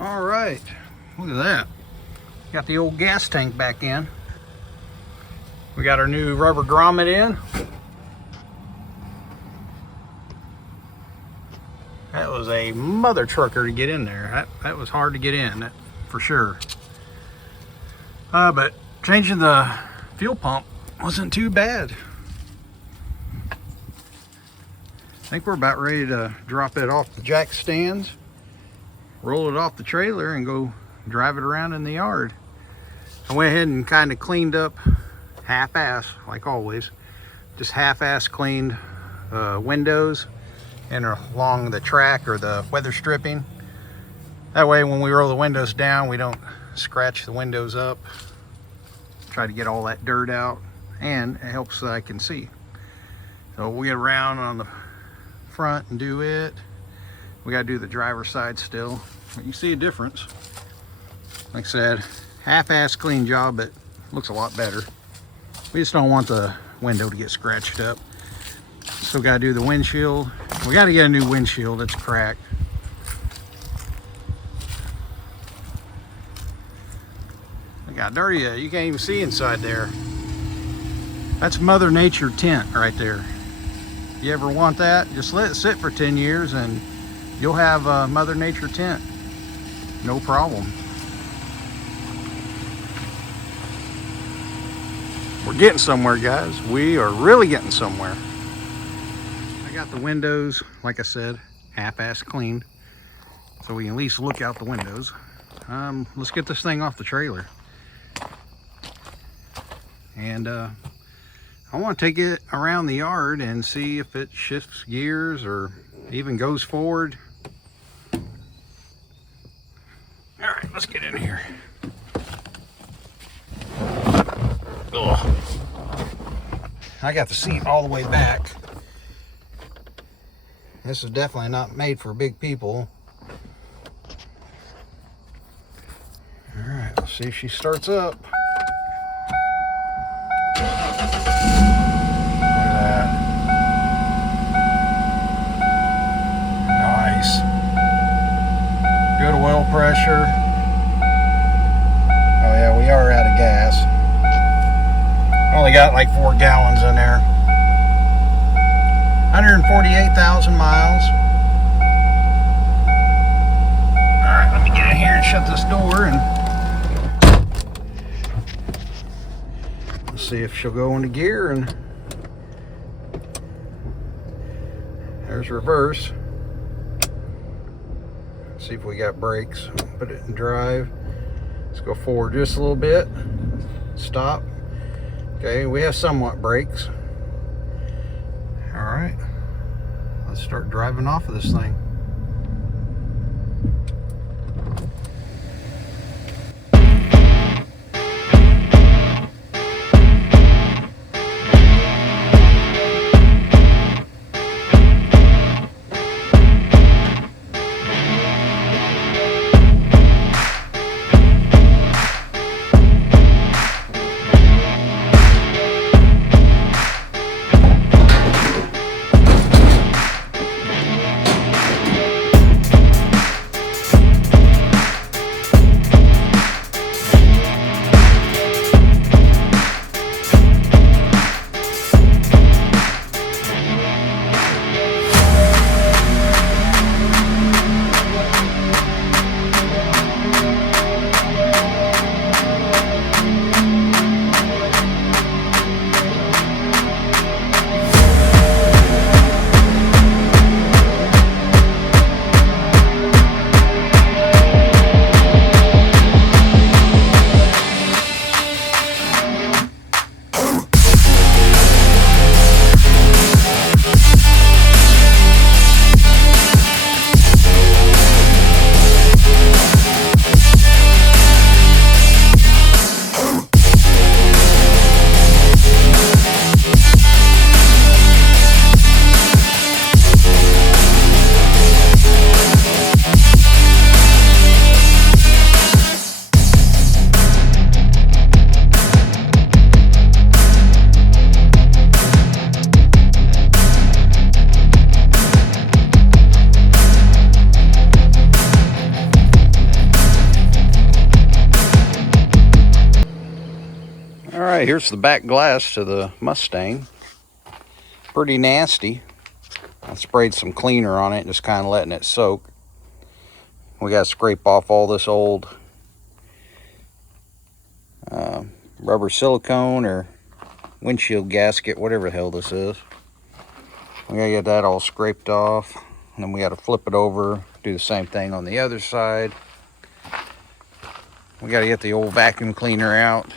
All right, look at that. Got the old gas tank back in. We got our new rubber grommet in. That was a mother trucker to get in there. That was hard to get in, that, for sure. But changing the fuel pump wasn't too bad. I think we're about ready to drop it off the jack stands, roll it off the trailer, and go drive it around in the yard. I went ahead and kind of cleaned up half-ass, like always. Just half-ass cleaned windows and along the track or the weather stripping. That way when we roll the windows down, we don't scratch the windows up. Try to get all that dirt out, and it helps so I can see. So we'll get around on the front and do it. We got to do the driver's side still. But you see a difference. Like I said, half-ass clean job, but looks a lot better. We just don't want the window to get scratched up. Still got to do the windshield. We got to get a new windshield. It's cracked. Look how dirty you can't even see inside there. That's Mother Nature tint right there. You ever want that? Just let it sit for 10 years and you'll have Mother Nature tint. No problem. We're getting somewhere, guys. We are really getting somewhere. I got the windows, like I said, half-ass cleaned, so we can at least look out the windows. Let's get this thing off the trailer. And I want to take it around the yard and see if it shifts gears or even goes forward. All right, let's get in here. Ugh. I got the seat all the way back. This is definitely not made for big people. All right, let's see if she starts up. Look at that. Nice. Good oil pressure. Oh yeah, we are out of gas. Only got like 4 gallons in there. 148,000 miles. All right, let me get in here and shut this door and let's see if she'll go into gear. And there's reverse. Let's see if we got brakes. Put it in drive. Let's go forward just a little bit. Stop. Okay, we have somewhat brakes. All right, let's start driving off of this thing. right, here's the back glass to the Mustang. Pretty nasty. I sprayed some cleaner on it, just kind of letting it soak. We got to scrape off all this old rubber silicone or windshield gasket, whatever the hell this is. We got to get that all scraped off. And then we got to flip it over, do the same thing on the other side. We got to get the old vacuum cleaner out.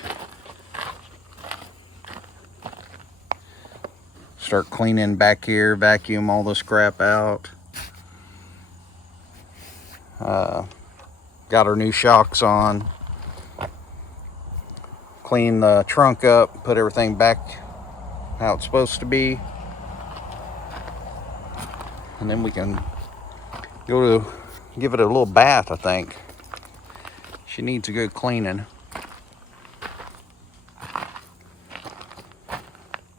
Start cleaning back here, vacuum all this crap out. Got our new shocks on. Clean the trunk up, put everything back how it's supposed to be. And then we can go to give it a little bath, I think. She needs a good cleaning.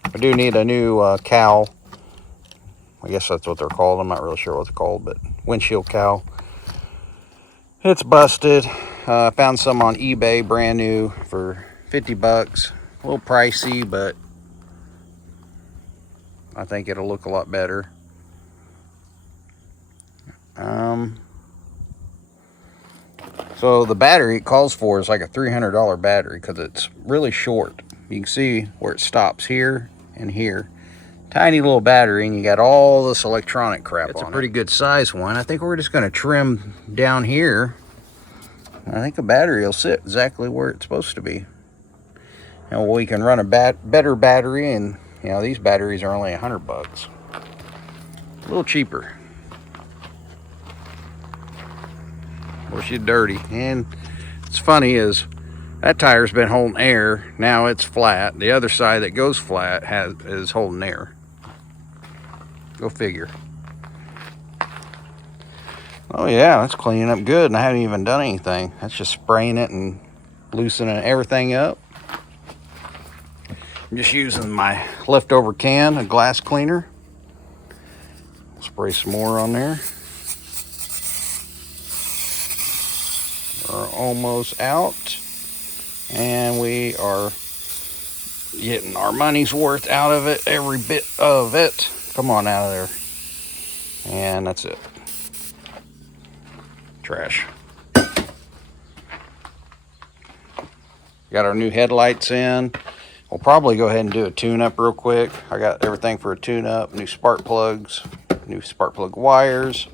I do need a new cowl. I guess that's what they're called. I'm not really sure what they're called, but windshield cowl. It's busted. I found some on eBay, brand new, for 50 bucks. A little pricey, but I think it'll look a lot better. So the battery it calls for is like a $300 battery because it's really short. You can see where it stops here and here. Tiny little battery, and you got all this electronic crap on it. It's a pretty good size one. I think we're just going to trim down here. I think the battery will sit exactly where it's supposed to be. And we can run a better battery, and you know, these batteries are only 100 bucks. A little cheaper. Well, she's dirty. And it's funny is that tire's been holding air. Now it's flat. The other side that goes flat is holding air. Go figure. Oh yeah, that's cleaning up good, and I haven't even done anything. That's just spraying it and loosening everything up. I'm just using my leftover can of glass cleaner. Spray some more on there. We're almost out, and we are getting our money's worth out of it, every bit of it. Come on out of there. And that's it. Trash. Got our new headlights in. We'll probably go ahead and do a tune-up real quick. I got everything for a tune-up. New spark plugs, new spark plug wires.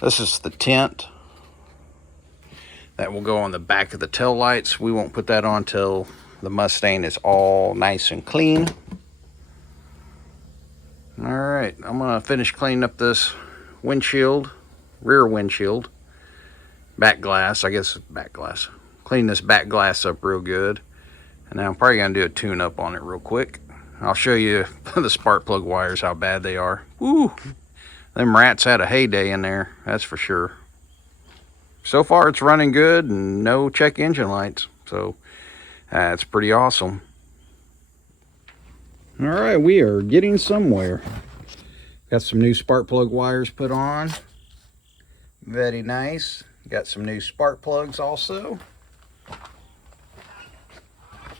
This is the tint that will go on the back of the tail lights. We won't put that on till the Mustang is all nice and clean. All right, I'm gonna finish cleaning up this windshield, rear windshield, back glass, I guess back glass. Clean this back glass up real good. And now I'm probably gonna do a tune up on it real quick. I'll show you the spark plug wires, how bad they are. Woo! Them rats had a heyday in there, that's for sure. So far it's running good and no check engine lights, so that's pretty awesome. All right, we are getting somewhere. Got some new spark plug wires put on. Very nice. Got some new spark plugs also.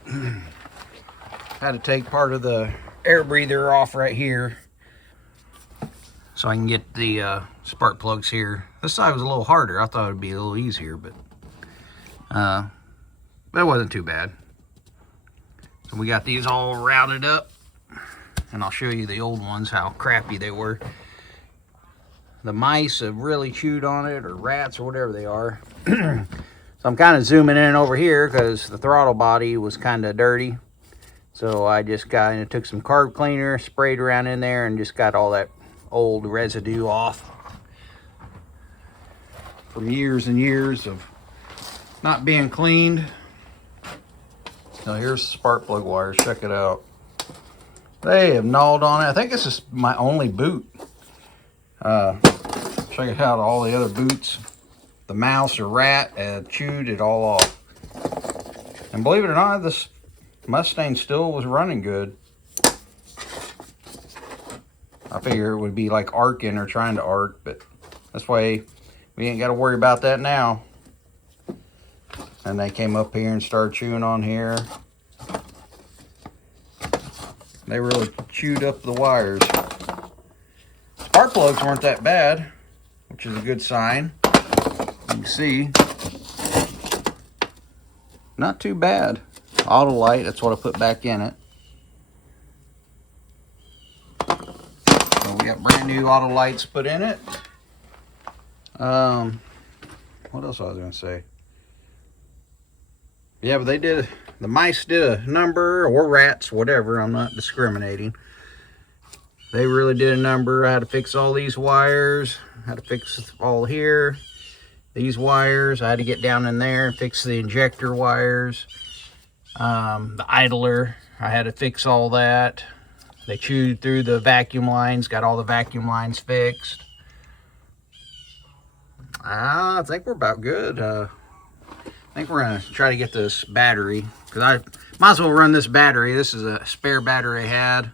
Had to take part of the air breather off right here so I can get the spark plugs here. This side was a little harder. I thought it would be a little easier, but that wasn't too bad. So we got these all routed up, and I'll show you the old ones, how crappy they were. The mice have really chewed on it, or rats, or whatever they are. So I'm kind of zooming in over here because the throttle body was kind of dirty. So I just took some carb cleaner, sprayed around in there, and just got all that old residue off from years and years of not being cleaned. Now here's the spark plug wires. Check it out. They have gnawed on it. I think this is my only boot. Check it out, all the other boots. The mouse or rat had chewed it all off. And believe it or not, this Mustang still was running good. I figure it would be like arcing or trying to arc, but this way we ain't got to worry about that now. And they came up here and started chewing on here. They really chewed up the wires. Spark plugs weren't that bad, which is a good sign. You can see, not too bad. Auto light, that's what I put back in it. So we got brand new auto lights put in it. What else I was gonna say? Yeah, but the mice did a number, or rats, whatever, I'm not discriminating. They really did a number. I had to fix all these wires. I had to fix all here. These wires, I had to get down in there and fix the injector wires. The idler, I had to fix all that. They chewed through the vacuum lines, got all the vacuum lines fixed. I think we're about good. I think we're gonna try to get this battery, because I might as well run this battery. This is a spare battery I had.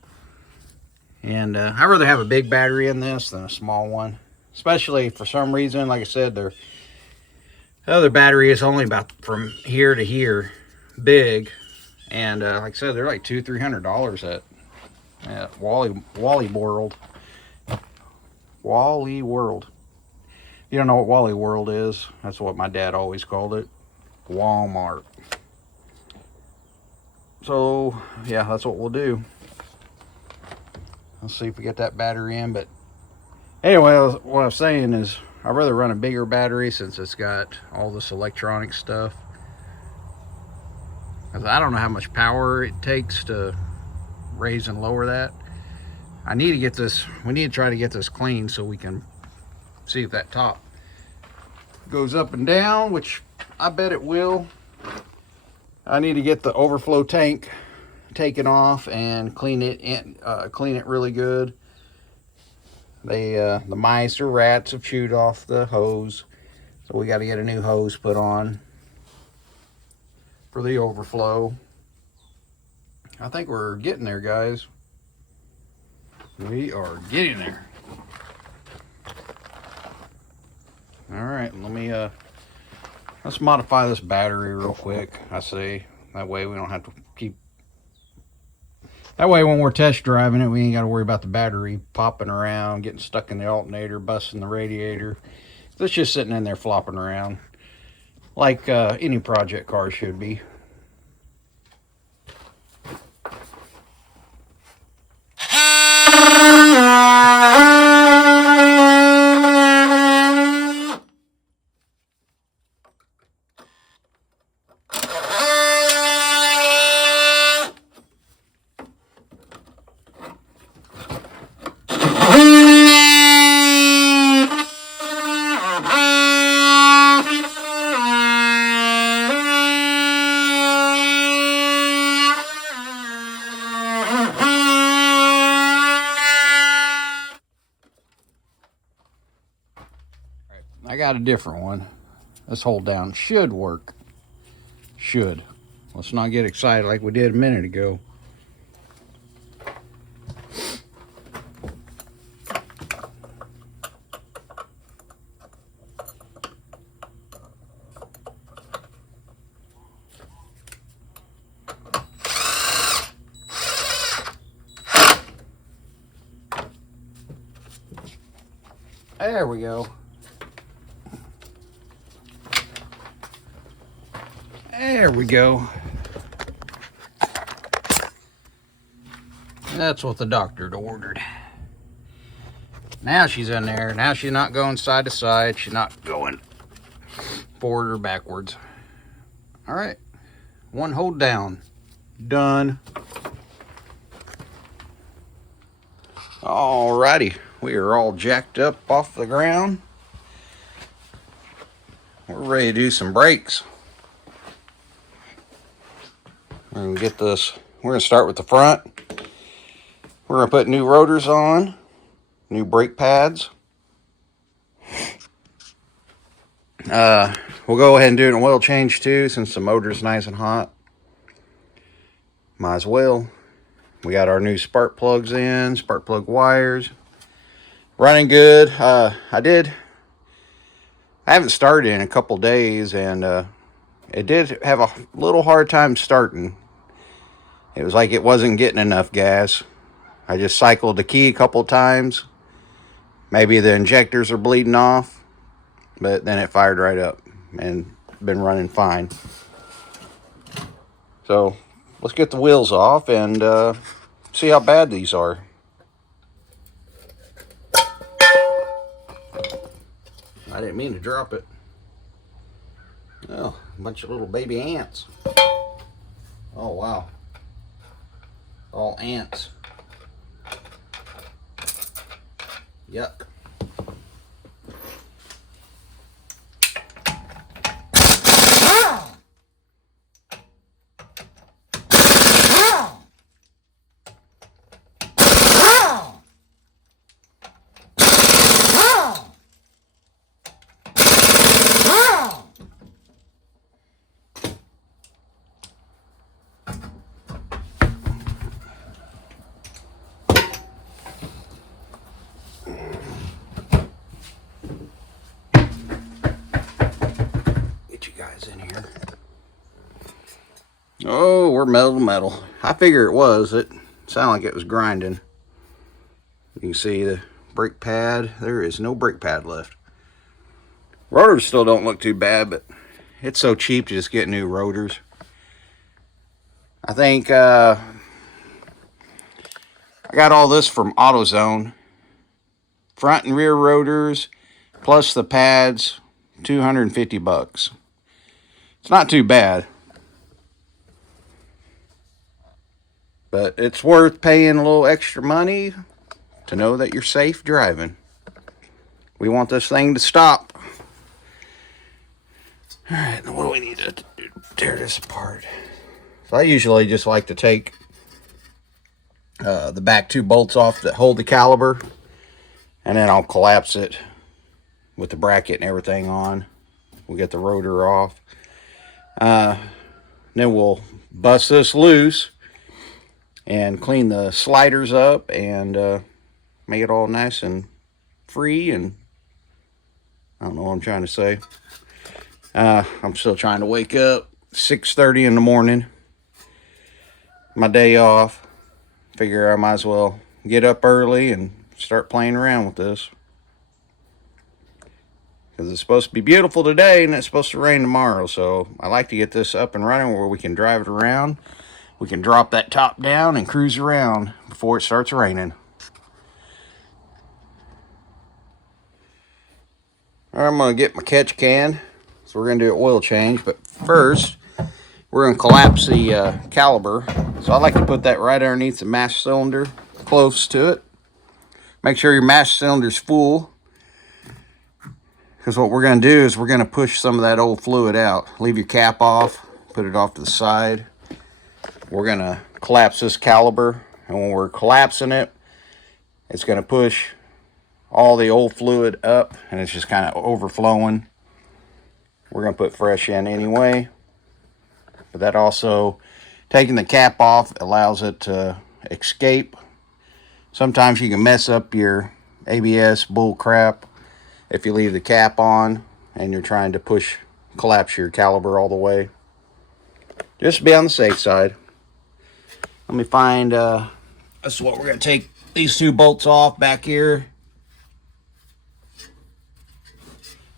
And I'd rather have a big battery in this than a small one. Especially for some reason, like I said, the other battery is only about from here to here, big. And like I said, they're like $200-300 at Wally World. Wally World. You don't know what Wally World is? That's what my dad always called it. Walmart. So yeah, that's what we'll do. Let's see if we get that battery in. But anyway, what I was saying is I'd rather run a bigger battery since it's got all this electronic stuff. Because I don't know how much power it takes to raise and lower that. I need to get this, we need to try to get this clean so we can see if that top goes up and down, which I bet it will. I need to get the overflow tank taken off and clean it really good. The mice or rats have chewed off the hose, so we got to get a new hose put on for the overflow. I think we're getting there, guys. We are getting there. All right, let's modify this battery real quick. I say that way we don't have to keep. That way, when we're test driving it, we ain't got to worry about the battery popping around, getting stuck in the alternator, busting the radiator. It's just sitting in there flopping around like any project car should be. I got a different one. This hold down should work. Should. Let's not get excited like we did a minute ago. There we go. There we go. That's what the doctor ordered. Now she's in there. Now she's not going side to side. She's not going forward or backwards. All right. One hold down. Done. All righty. We are all jacked up off the ground. We're ready to do some brakes. We're going to get this. We're going to start with the front. We're going to put new rotors on, new brake pads. We'll go ahead and do an oil change too, since the motor's nice and hot. Might as well. We got our new spark plugs in, spark plug wires. Running good. I haven't started in a couple days, and it did have a little hard time starting. It was like it wasn't getting enough gas. I just cycled the key a couple times. Maybe the injectors are bleeding off, but then it fired right up and been running fine. So let's get the wheels off and see how bad these are. I didn't mean to drop it. Oh, a bunch of little baby ants. Oh, wow. All ants. Yuck. In here. Oh, we're metal to metal. I figure it was. It sounded like it was grinding. You can see the brake pad. There is no brake pad left. Rotors still don't look too bad, but it's so cheap to just get new rotors. I think I got all this from AutoZone. Front and rear rotors plus the pads, $250. It's not too bad, but it's worth paying a little extra money to know that you're safe driving. We want this thing to stop. All right, what do we need to do? Tear this apart. So I usually just like to take the back two bolts off that hold the caliper, and then I'll collapse it with the bracket and everything on. We'll get the rotor off. Then we'll bust this loose and clean the sliders up and make it all nice and free. And I don't know what I'm trying to say. I'm still trying to wake up. 6:30 in the morning. My day off. Figure I might as well get up early and start playing around with this. Because it's supposed to be beautiful today and it's supposed to rain tomorrow. So I like to get this up and running where we can drive it around. We can drop that top down and cruise around before it starts raining. All right, I'm going to get my catch can. So we're going to do an oil change. But first, we're going to collapse the caliper. So I like to put that right underneath the master cylinder, close to it. Make sure your master cylinder's full. Because what we're going to do is we're going to push some of that old fluid out. Leave your cap off, put it off to the side. We're going to collapse this caliper, and when we're collapsing it, it's going to push all the old fluid up, and it's just kind of overflowing. We're going to put fresh in anyway. But that also, taking the cap off, allows it to escape. Sometimes you can mess up your ABS bull crap if you leave the cap on and you're trying to collapse your caliper all the way. Just be on the safe side. Let me find, this is what we're going to take these two bolts off back here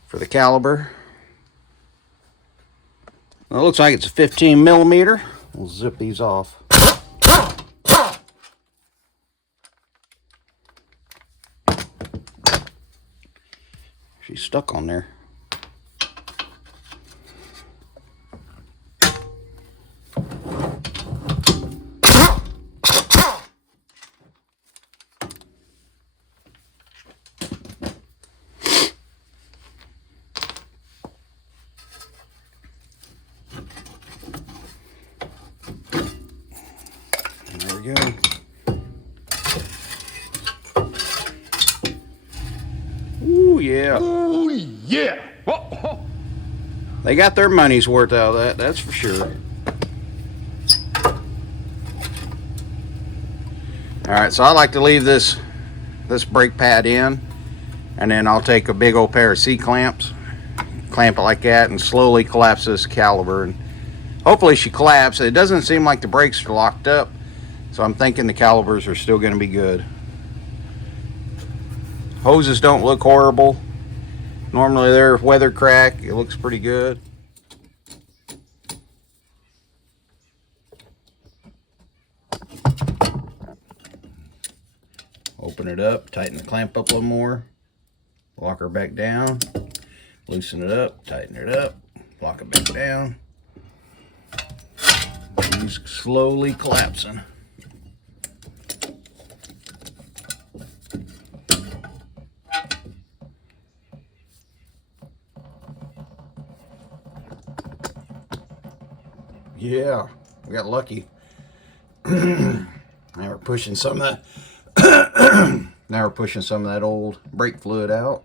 for the caliper. Well, it looks like it's a 15 millimeter. We'll zip these off. She's stuck on there. There we go. Ooh, yeah. Ooh, yeah. They got their money's worth out of that, that's for sure. Alright, so I like to leave this brake pad in, and then I'll take a big old pair of C-clamps, clamp it like that, and slowly collapse this caliper. And hopefully she collapsed. It doesn't seem like the brakes are locked up, So I'm thinking the calibers are still going to be good. Hoses don't look horrible. Normally they're weather crack. It looks pretty good. Open it up, tighten the clamp up a little more, lock her back down, loosen it up, tighten it up, lock it back down. She's slowly collapsing. Yeah, we got lucky. Now we're pushing some of that. Now we're pushing some of that old brake fluid out.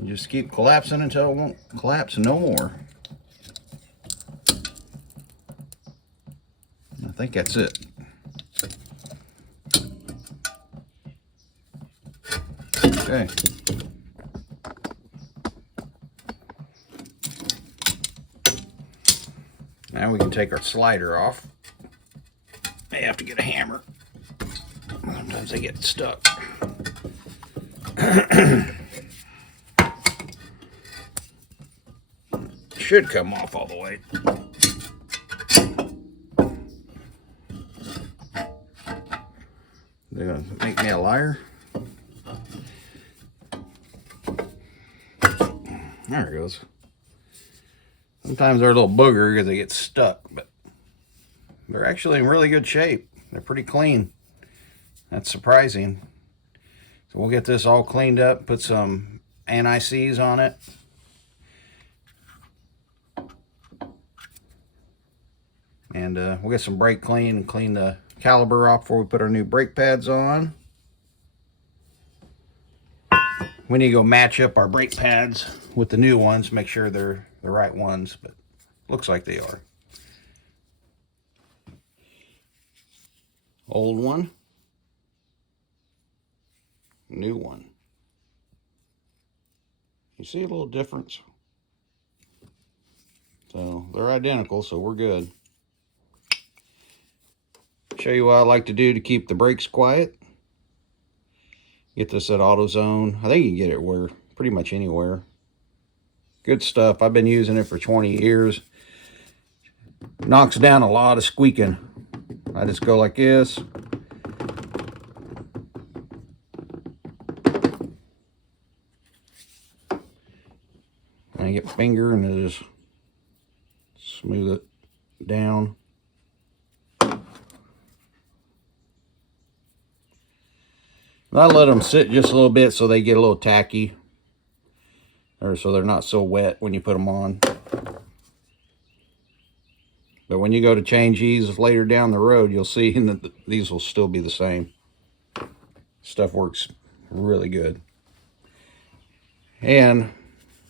You just keep collapsing until it won't collapse no more. I think that's it. Okay. Now we can take our slider off. May have to get a hammer. Sometimes they get stuck. Should come off all the way. They're gonna make me a liar. There it goes. Sometimes they're a little booger because they get stuck, but they're actually in really good shape. They're pretty clean. That's surprising. So we'll get this all cleaned up, put some anti-seize on it. And we'll get some brake clean and clean the caliper off before we put our new brake pads on. We need to go match up our brake pads with the new ones, make sure they're the right ones, but looks like they are. Old one, new one. You see a little difference? So they're identical, so we're good. Show you what I like to do to keep the brakes quiet. Get this at AutoZone. I think you can get it pretty much anywhere. Good stuff. I've been using it for 20 years. Knocks down a lot of squeaking. I just go like this. I get my finger and I just smooth it down. I let them sit just a little bit so they get a little tacky, or so they're not so wet when you put them on. But when you go to change these later down the road, you'll see that these will still be the same. Stuff works really good. And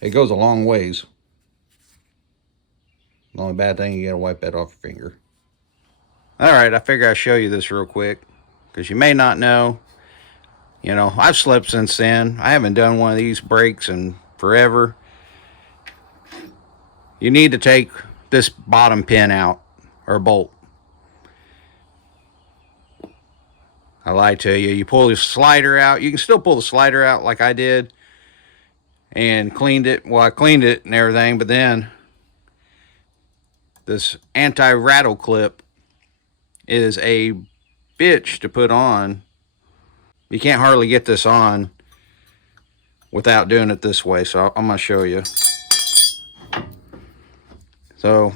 it goes a long ways. The only bad thing, you gotta wipe that off your finger. All right, I figure I'll show you this real quick, because you may not know. You know, I've slept since then. I haven't done one of these brakes in forever. You need to take this bottom pin out, or bolt. I lied to you. You pull the slider out. You can still pull the slider out like I did and cleaned it. Well, I cleaned it and everything, but then this anti-rattle clip is a bitch to put on. You can't hardly get this on without doing it this way, so I'm going to show you. So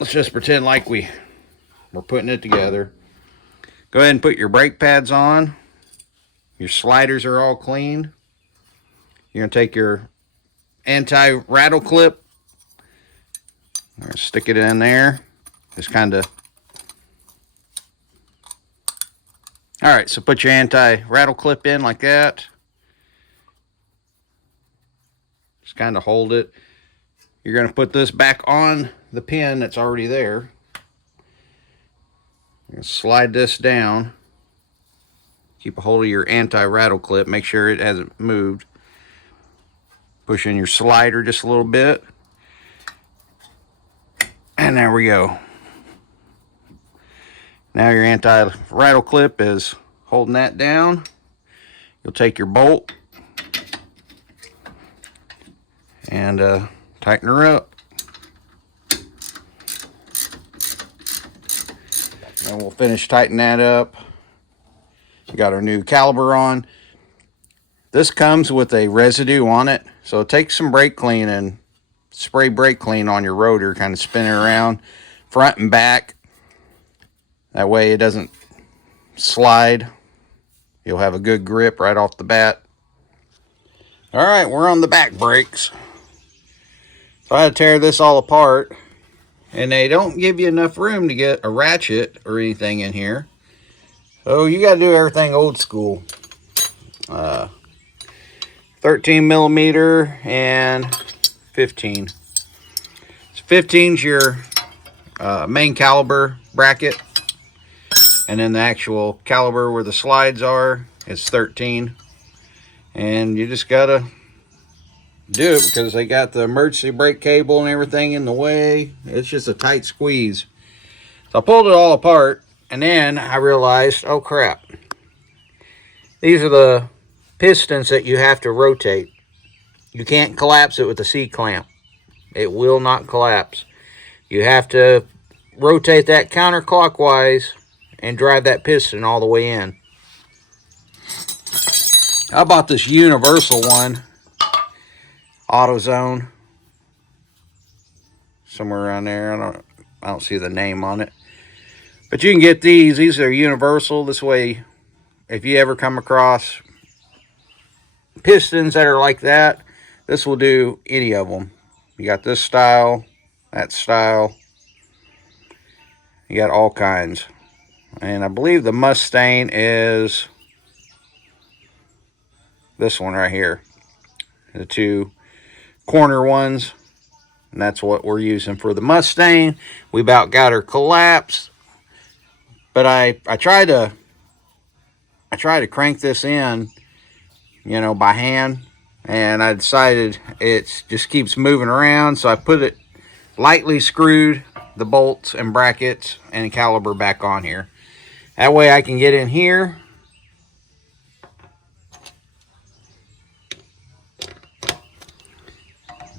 let's just pretend like we're putting it together. Go ahead and put your brake pads on. Your sliders are all cleaned. You're going to take your anti-rattle clip, stick it in there. Just kind of. All right, so put your anti-rattle clip in like that. Just kind of hold it. You're going to put this back on the pin that's already there. You slide this down. Keep a hold of your anti-rattle clip. Make sure it hasn't moved. Push in your slider just a little bit. And there we go. Now your anti-rattle clip is holding that down. You'll take your bolt and tighten her up. And we'll finish tightening that up. We got our new caliper on. This comes with a residue on it, so take some brake clean and spray brake clean on your rotor, kind of spin it around front and back. That way it doesn't slide. You'll have a good grip right off the bat. All right, we're on the back brakes. So I had to tear this all apart, and they don't give you enough room to get a ratchet or anything in here. So you got to do everything old school. 13 millimeter and 15. So 15's your main caliber bracket, and then the actual caliber where the slides are is 13. And you just gotta do it because they got the emergency brake cable and everything in the way. It's just a tight squeeze. So I pulled it all apart, and then I realized, oh crap, these are the pistons that you have to rotate. You can't collapse it with a C-clamp. It will not collapse. You have to rotate that counterclockwise and drive that piston all the way in. I bought this universal one, AutoZone, somewhere around there. I don't see the name on it, but you can get these. These are universal. This way, if you ever come across pistons that are like that, this will do any of them. You got this style, that style. You got all kinds. And I believe the Mustang is this one right here. The two corner ones. And that's what we're using for the Mustang. We about got her collapsed. But I tried to crank this in, you know, by hand, and I decided it just keeps moving around, so I put it lightly screwed the bolts and brackets and caliper back on here. That way I can get in here,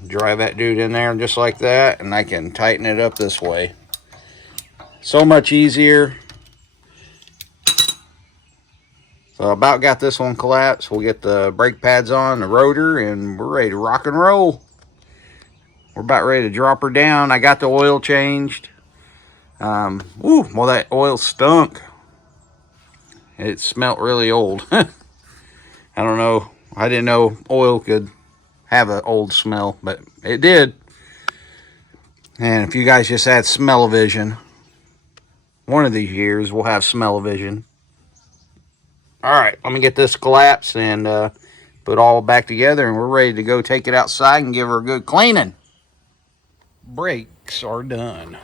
drive that dude in there just like that, and I can tighten it up this way. So much easier. So about got this one collapsed. We'll get the brake pads on, the rotor, and we're ready to rock and roll. We're about ready to drop her down. I got the oil changed. Well, that oil stunk. It smelled really old. I don't know. I didn't know oil could have an old smell, but it did. And if you guys just had smell-o-vision, one of these years we'll have smell-o-vision. All right, let me get this collapsed and put it all back together, and we're ready to go take it outside and give her a good cleaning. Brakes are done.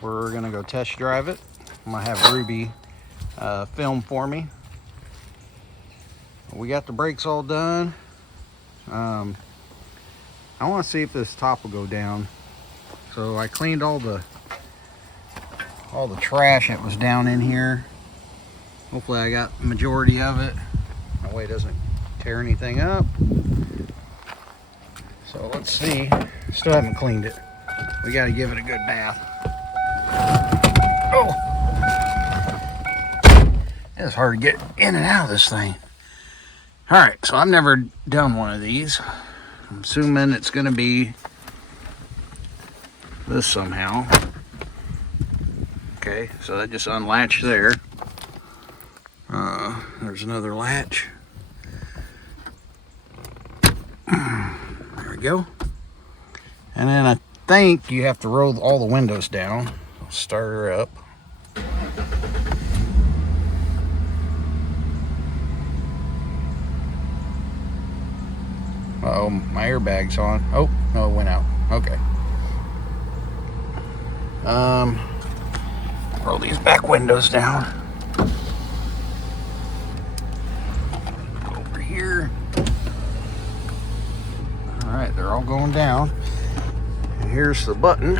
We're gonna go test drive it. I'm gonna have Ruby film for me. We got the brakes all done. I want to see if this top will go down. So I cleaned all the trash that was down in here. Hopefully I got the majority of it. That way it doesn't tear anything up. So let's see. Still haven't cleaned it. We got to give it a good bath. Oh! It's hard to get in and out of this thing. Alright, so I've never done one of these. I'm assuming it's going to be this somehow. Okay, so that just unlatched there. There's another latch. There we go. And then I think you have to roll all the windows down. I'll start her up. Uh-oh, my airbag's on. Oh, no, it went out. Okay. Roll these back windows down. Over here. All right, they're all going down. And here's the button.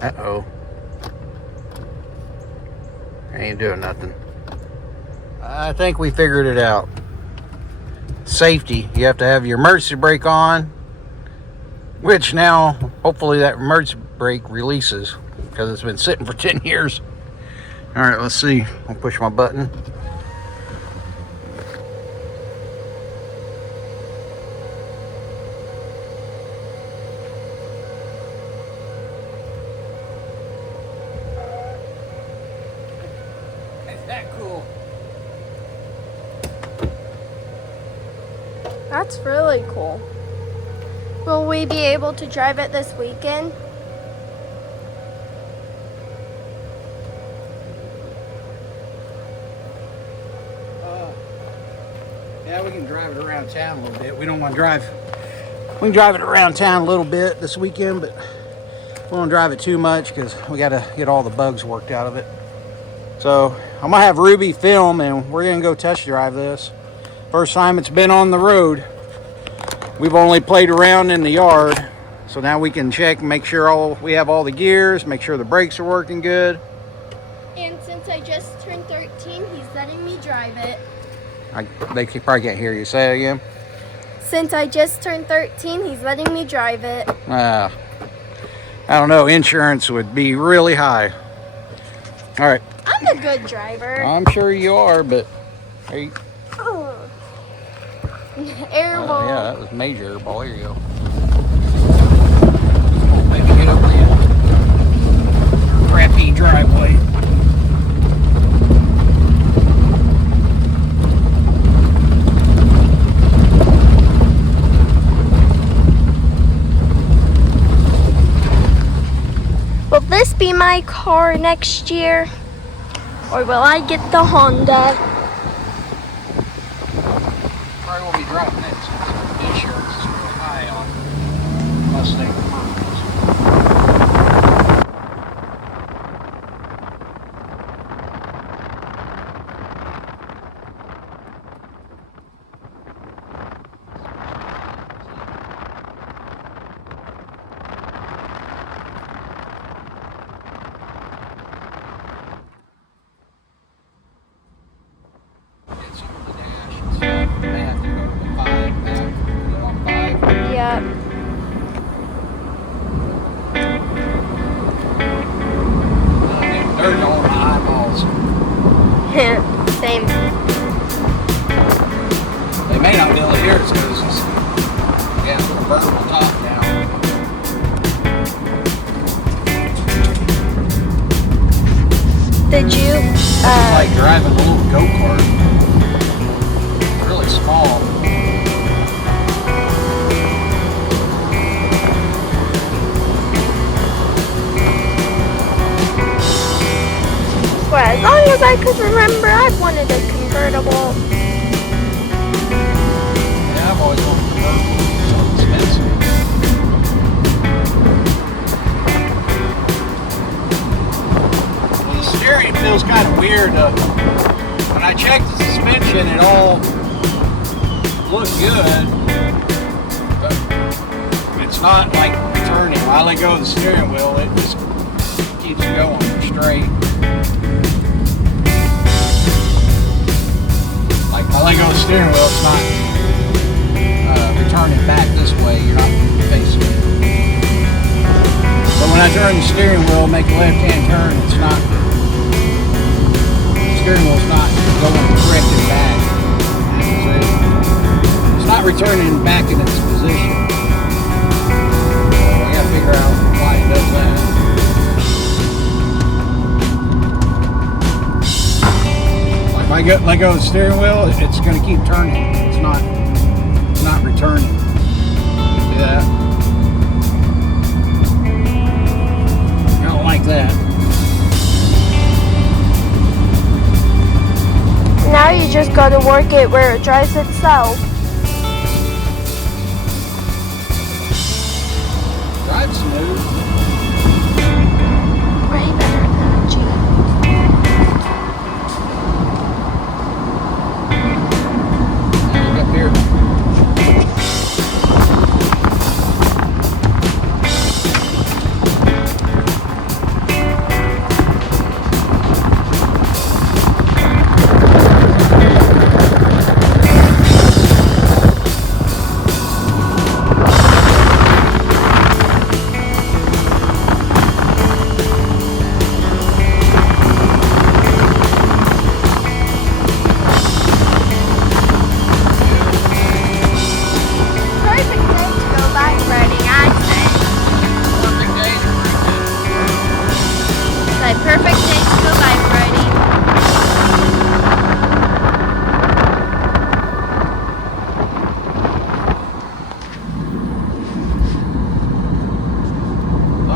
Uh-oh. Ain't doing nothing. I think we figured it out. Safety. You have to have your emergency brake on, which now, hopefully that emergency brake releases because it's been sitting for 10 years. All right, let's see. I'll push my button. Is that cool? That's really cool. Will we be able to drive it this weekend? Yeah, we can drive it around town a little bit. We don't want to drive. We can drive it around town a little bit this weekend, but we won't drive it too much because we got to get all the bugs worked out of it. So I'm gonna have Ruby film, and we're gonna go test drive this. First time it's been on the road. We've only played around in the yard, so now we can check and make sure we have all the gears, make sure the brakes are working good. And since I just turned 13, he's letting me drive it. They probably can't hear you. Say it again. Since I just turned 13, he's letting me drive it. I don't know. Insurance would be really high. All right. I'm a good driver. I'm sure you are, but hey. Air ball. Yeah, that was major air ball. Here you go. Maybe get over the crappy driveway. Will this be my car next year? Or will I get the Honda? Probably won't be driving it since the insurance is really high on Mustang vehicles. It's on the dash and stuff. They have to go to the 5 back. Put it on 5. Yep. They're going to eyeballs. Same. They may not be able to hear us because it's got a convertible top down. Did you? It's like driving a little go-kart. Really small. Well, as long as I could remember, I've wanted a convertible. Yeah, I've always wanted a convertible. It's so expensive. Well, the steering feels kind of weird. When I checked the suspension, it all looked good, but it's not like turning. When I let go of the steering wheel, it just keeps going straight. Like if I let go of the steering wheel, it's not returning back this way. You're not facing it. But when I turn the steering wheel, make a left-hand turn, it's not. The steering wheel's not going corrected back. So it's not returning back in its position. So I gotta figure out why it does that. Like if I let go of the steering wheel, it's gonna keep turning. It's not returning. See that? I don't like that. Now you just gotta work it where it drives itself.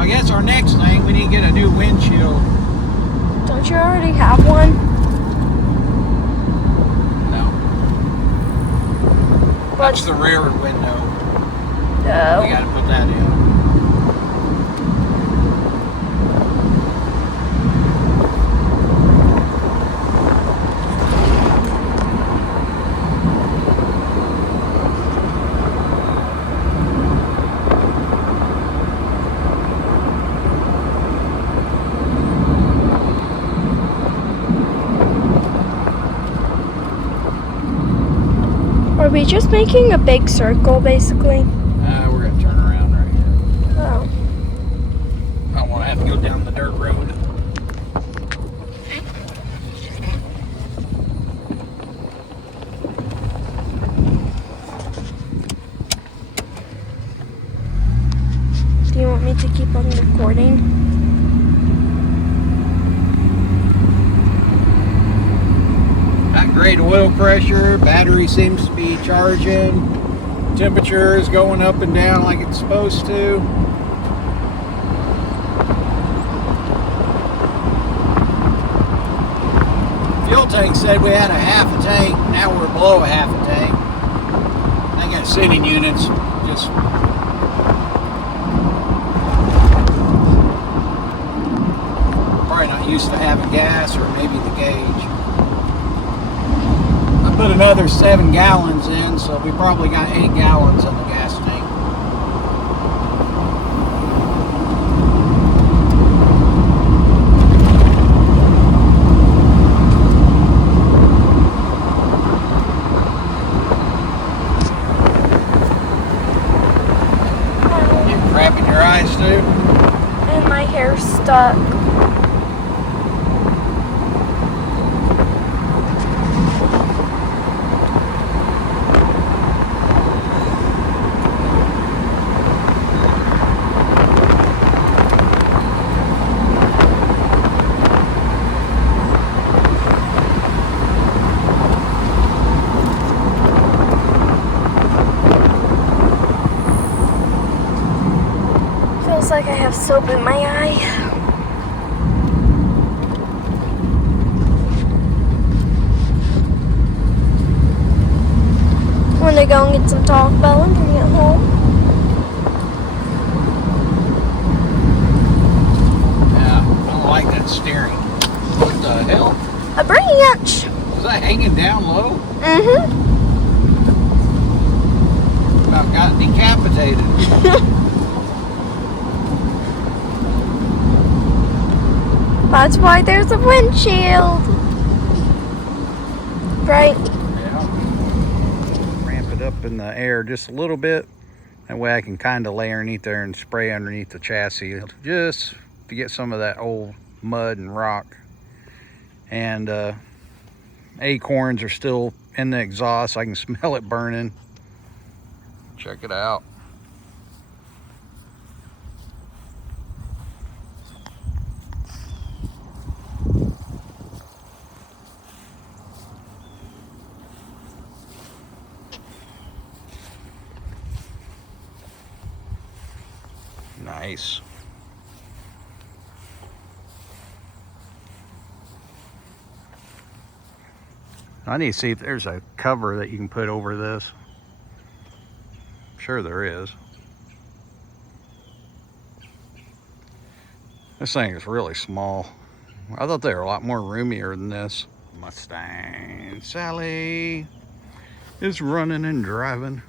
I guess our next thing, we need to get a new windshield. Don't you already have one? No. What's That's the rear window. no? We gotta put that in. Are we just making a big circle, basically? We're gonna turn around right here. Oh. I don't want to have to go down the dirt road. Do you want me to keep on recording? Not great oil pressure. Battery seems to be charging. Temperature is going up and down like it's supposed to. Fuel tank said we had a half a tank. Now we're below a half a tank. They got sitting units. Just probably not used to having gas, or maybe the gauge. I put another 7 gallons in, so we probably got 8 gallons in the gas tank. You crap in your eyes too? And my hair's stuck. Feels like I have soap in my eye. Want to go and get some Taco Bell and bring it home? Yeah, I don't like that steering. What the hell? A branch! Is that hanging down low? Mm-hmm. About got decapitated. That's why there's a windshield. Right? Yeah. Ramp it up in the air just a little bit. That way I can kind of lay underneath there and spray underneath the chassis just to get some of that old mud and rock. And acorns are still in the exhaust. I can smell it burning. Check it out. Nice. I need to see if there's a cover that you can put over this. I'm sure there is. This thing is really small. I thought they were a lot more roomier than this. Mustang Sally is running and driving.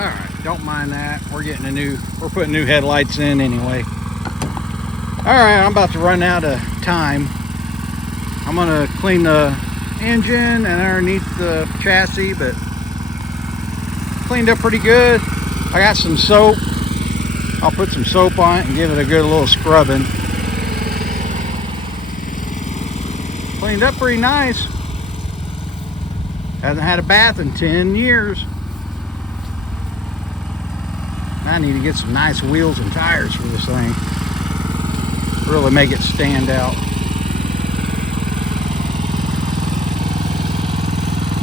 All right, don't mind that. We're putting new headlights in anyway. All right, I'm about to run out of time. I'm gonna clean the engine and underneath the chassis, but cleaned up pretty good. I got some soap. I'll put some soap on it and give it a good little scrubbing. Cleaned up pretty nice. Hasn't had a bath in 10 years. I need to get some nice wheels and tires for this thing. Really make it stand out.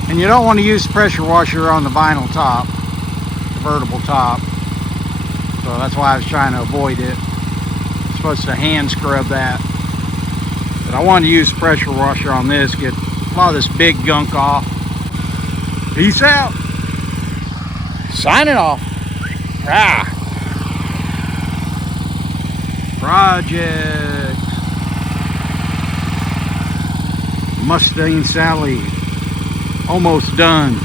And you don't want to use the pressure washer on the vinyl top, the vertible top. So that's why I was trying to avoid it. I'm supposed to hand scrub that. But I wanted to use the pressure washer on this, get a lot of this big gunk off. Peace out. Signing off. Ah. Project Mustang Sally. Almost done.